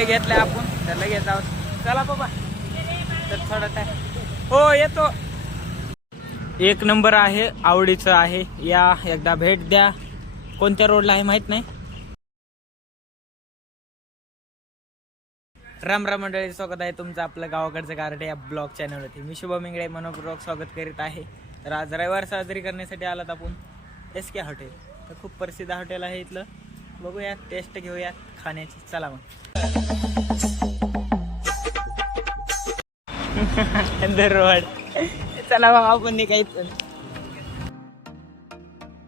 निर्णय घेतलाय आपण. तर लगेच जाऊ. चला बाबा. तर थोडा टाइम हो येतो. एक नंबर आहे आवडीचं आहे. या एकदा भेट द्या. कोणत्या रोडला आहे माहीत नाही? राम राम मंडळी स्वागत आहे तुमचं आपलं गावाकडचं गारडे या ब्लॉग चॅनलवरती. मी शुभम इंगळे मनोपूर्वक स्वागत करीत आहे. तर आज रविवार साजरी करण्यासाठी आलात आपण एस के हॉटेल. तर खूप प्रसिद्ध हॉटेल आहे इथलं. बघूया टेस्ट घेऊयात खाण्याची. चला मग. दरवाड चला बाबा आपण निघायचं.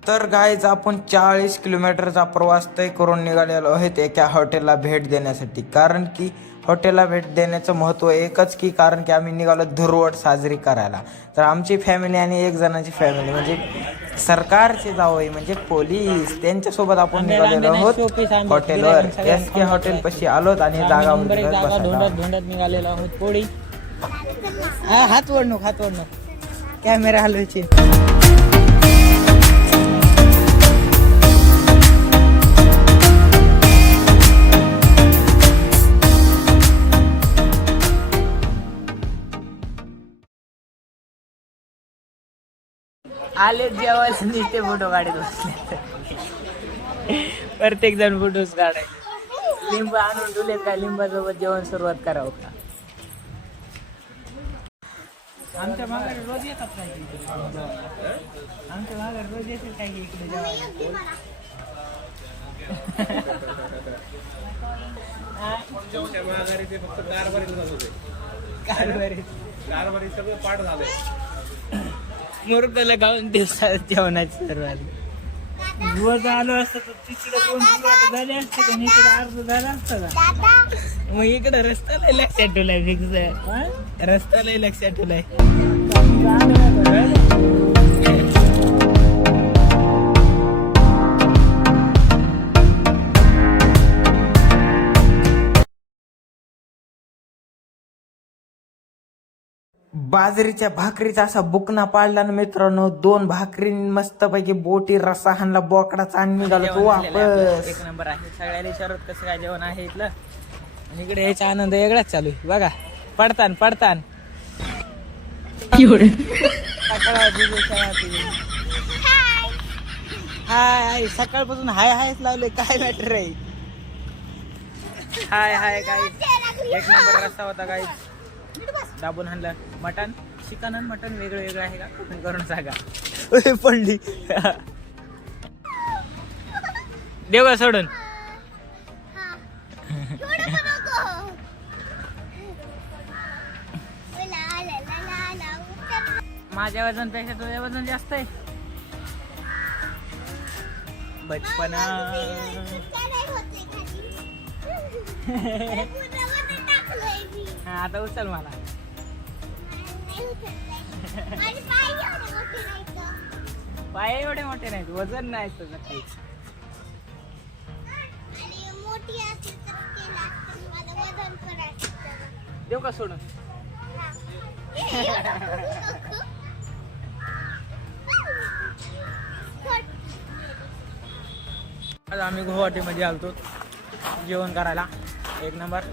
तर गायज आपण चाळीस किलोमीटरचा प्रवास तय करून निघालेलो आहेत एका हॉटेलला भेट देण्यासाठी. कारण की हॉटेलला भेट देण्याचं महत्त्व एकच की कारण की आम्ही निघालो धुरवट साजरी करायला. तर आमची फॅमिली आणि एक जणांची फॅमिली म्हणजे सरकारचे जावई म्हणजे पोलीस त्यांच्यासोबत आपण निघालेलो आहोत. हॉटेलवर. एस के हॉटेल पशी आलोत आणि जागा बसायला. धोंडात निघालेलो आहोत. पोळी. हात वडणूक हात वडणूक कॅमेरा हलवायची. आले जेवायला नुसते फोटो काढत बसले. प्रत्येक जण फोटोज काढायचे. लिंब आणून ठेवलेत काय लिंबासोबत जेवण सुरुवात करावं का? आमच्या माघारी रोज येतात काय आमच्या माघारी रोज येतील काय इकडे जेवायला. कारभारी मुरगला गाऊन दिवसात जेवणाची सर्वात. दिवस आलो असतं तर तिकडे दोन झाली असते इकडे अर्ध झालं असतं का? मग इकडे रस्त्याला लक्षात ठेवलाय फिक्स रस्त्याला लक्षात ठेवलाय. बाजरीच्या भाकरीचा असा बुकना पाडला ना मित्रांनो दोन भाकरी मस्त पैकी बोटी रसा हाणला बोकडाचा आणि निघालो तो वापस. एक नंबर आहे. सगळ्या विचारत कसं काय जेवण आहे इथलं. आणि इकडे यायचा आनंद वेगळाच चालू आहे. बघा पडतान पडतान. हाय हाय. सकाळपासून हाय हायच लावले काय मॅटर आहे? हाय हाय काय एक नंबर रस्ता होता काय दाबून आणलं. मटन चिकन आणि मटन वेगळं वेगळं आहे का? करून सांगा. ओय, पडली. का सोडून माझ्या वजनपेक्षा तुझ्या वजन जास्त आहे. बचपना. आता उचल मला. पाय एवढे मोठे नाहीत वजन नाही तुझं काहीच देऊ का सोडून? आज आम्ही गुवाहाटीमध्ये आलतो जेवण करायला. एक नंबर.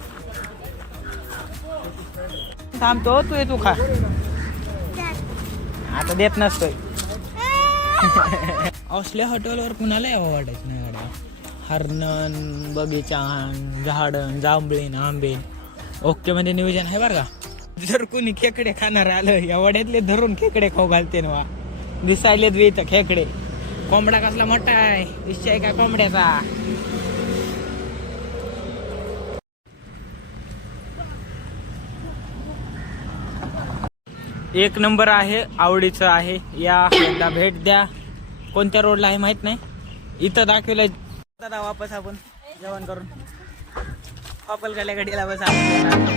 थांबतो तू ये तू खा. आता देत नसतोय. असल्या हॉटेलवर कुणाला यावं वाटायचं नाही गाड्या? हरणन बगीचान झाडन जांभळीन आंबेन. ओके मध्ये नियोजन आहे बरं का? जर कोणी खेकडे खाणार आलं या वड्यातले धरून खेकडे खाऊ घालते ना वा. दिसायलेत बी इथं खेकडे. कोंबडा कसला मोठा आहे? निश्चय का कोंबड्याचा? एक नंबर आहे आवडीचं आहे. या एकदा भेट द्या. कोणत्या रोडला आहे माहीत नाही. इथं दाखवलं दादा वापस आपण जेवण करून. पापल गाड्या गाडीला बस. आपण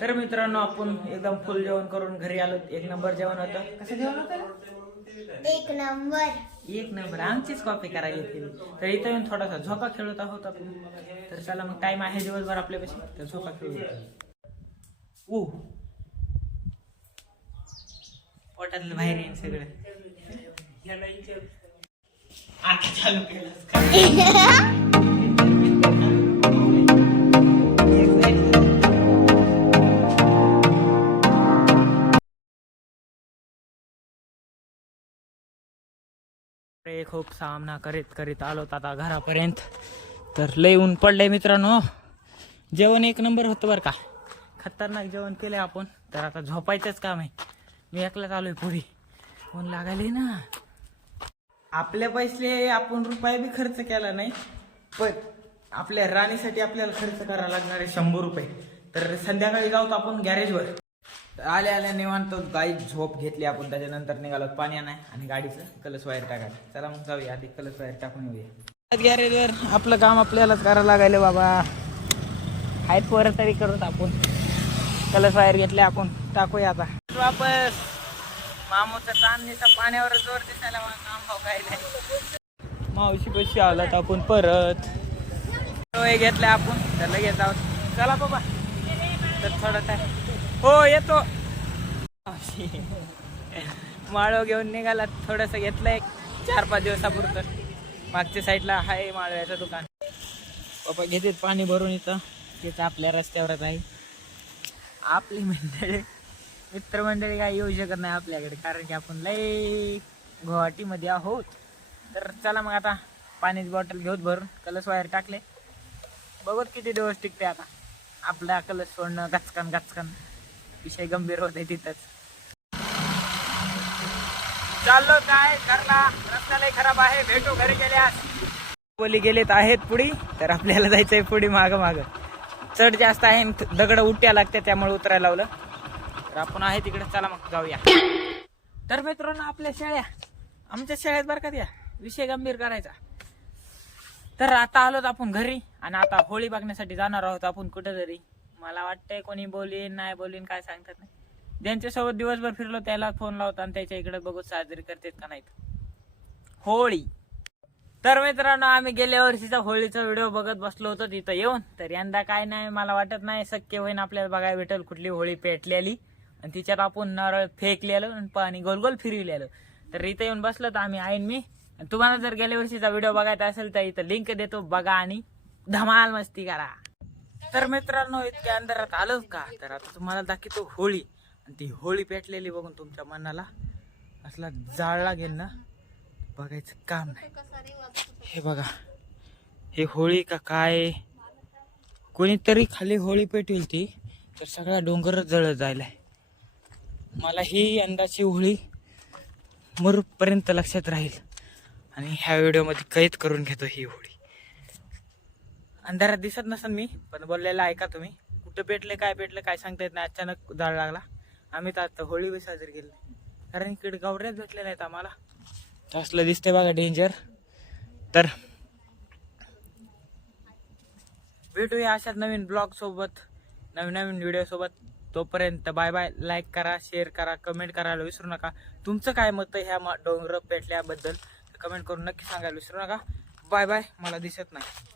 तर मित्रांनो आपण एकदम फुल जेवण करून घरी आलो. एक नंबर जेवण होतं. कसं जेवण होतं? एक नंबर. एक नंबर. आमचीच कॉपी करायला येतील तर इथं येऊन थोडासा झोका खेळत आहोत आपण. तर चला मग टाइम आहे दिवसभर आपल्यापाशी. तर झोका खेळू ओ पोटातलं बाहेर येईन सगळं. आता चालू केलंस खूप सामना करीत करीत आलो आता घरापर्यंत. तर लय ऊन पडले मित्रांनो. जेवण एक नंबर होतं बरं का. खतरनाक जेवण केलंय आपण. तर आता झोपायचंच काम आहे. मी एकलाच आलोय पुढे. ऊन लागायले ना. आपल्या पैसे आपण रुपये बी खर्च केला नाही. पण आपल्या राणीसाठी आपल्याला खर्च करावा लागणार आहे शंभर रुपये. तर संध्याकाळी जाऊ आपण गॅरेजवर आल्या आल्या निवांत गाई झोप घेतली आपण त्याच्यानंतर निघालो पाणी नाही आणि गाडीचं कलस वायर टाकायला चला मग जाऊया आधी कलस वायर टाकून येऊया. गॅरेजवर आपलं काम आपल्यालाच करायला लागायलं बाबा. आहेत पोरं तरी करूत आपण कलस वायर घेतले आपण टाकूया आता. वापस. मामूचा ताणणीचा पाण्यावर जोर दिसायला काम भाव काय नाही मावशी पैसे आलात आपण परत. वय घेतले आपण तर लगेच आहोत चला बाबा. तर थोडा टाइम हो येतो. माळव घेऊन निघाला थोडस घेतलं एक चार पाच दिवसापुरतं. मागच्या साईडला आहे माळव्याचं दुकान. पप्पा घेतात पाणी भरून इथं. तिथं आपल्या रस्त्यावरच आहे. आपली मंडळी मित्रमंडळी काही येऊ शकत नाही आपल्याकडे कारण की आपण लय गुवाहाटीमध्ये आहोत. तर चला मग आता पाण्याची बॉटल घेऊत भरून कलस वायर टाकले. बघत किती दिवस टिकते आता. आपला कलस सोडणं गचकन गचकन. विषय गंभीर होते तिथंच. चाललो काय? करला रस्ता लय खराब आहे. भेटू घरी गेल्यास. बोली गेलेत आहेत पुढे तर आपल्याला जायचंय पुढे माग माग. चढ जास्त आहे दगड उट्या लागते त्यामुळे उतरायला लावलं. तर आपण आहे तिकडे चला मग जाऊया. तर मित्रांनो आपल्या शेळ्या. आमच्या शेळ्यात बरं का त्या? विषय गंभीर करायचा. तर आता आलोत आपण घरी आणि आता होळी बघण्यासाठी जाणार आहोत आपण कुठेतरी मला वाटतंय कोणी बोलीन नाही बोलीन काय सांगतात नाही. ज्यांच्यासोबत दिवसभर फिरलो त्याला फोन लावतो आणि त्याच्या इकडे बघू साजरी करतात का नाहीत. होळी. तर मित्रांनो आम्ही गेल्या वर्षीचा होळीचा व्हिडिओ बघत बसलो होतो तिथं येऊन. तर यंदा काय नाही मला वाटत नाही शक्य होईन आपल्याला बघायला भेटेल कुठली होळी पेटलेली. आणि तिच्यात आपण नारळ फेकलेलं आणि पाणी गोल गोल फिरविलेलं. तर इथं येऊन बसलो तर आम्ही आईन मी. आणि तुम्हाला जर गेल्या वर्षीचा व्हिडिओ बघायचा असेल तर इथं लिंक देतो बघा आणि धमाल मस्ती करा. तर मित्रांनो इतक्या अंधारात आलोच का? तर आता तुम्हाला दाखवतो होळी. आणि ती होळी पेटलेली बघून तुमच्या मनाला असला जाळ लागेल ना बघायचं काम नाही. हे बघा हे होळी का काय? कोणीतरी खाली होळी पेटवेल ती तर सगळा डोंगरच जळत जायलाय. मला ही यंदाची होळी मरूपर्यंत लक्षात राहील. आणि ह्या व्हिडिओमध्ये कैद करून घेतो ही होळी. अंधारात दिसत नसेल मी पण बोललेलं ऐका तुम्ही. कुठं पेटले काय पेटले काय सांगता येत नाही. अचानक जाळ लागला. आम्ही तर आता होळी बी साजरी केली कारण इकडे गावऱ्याच भेटलेल्या आहेत आम्हाला. असलं दिसते बघा डेंजर तर भेटूया अशाच नवीन ब्लॉग सोबत नवीन नवीन व्हिडिओ सोबत. तोपर्यंत बाय बाय लाईक करा शेअर करा कमेंट करायला विसरू नका. तुमचं काय मत आहे ह्या डोंगर पेटल्याबद्दल? कमेंट करून नक्की सांगायला विसरू नका. बाय बाय मला दिसत नाही.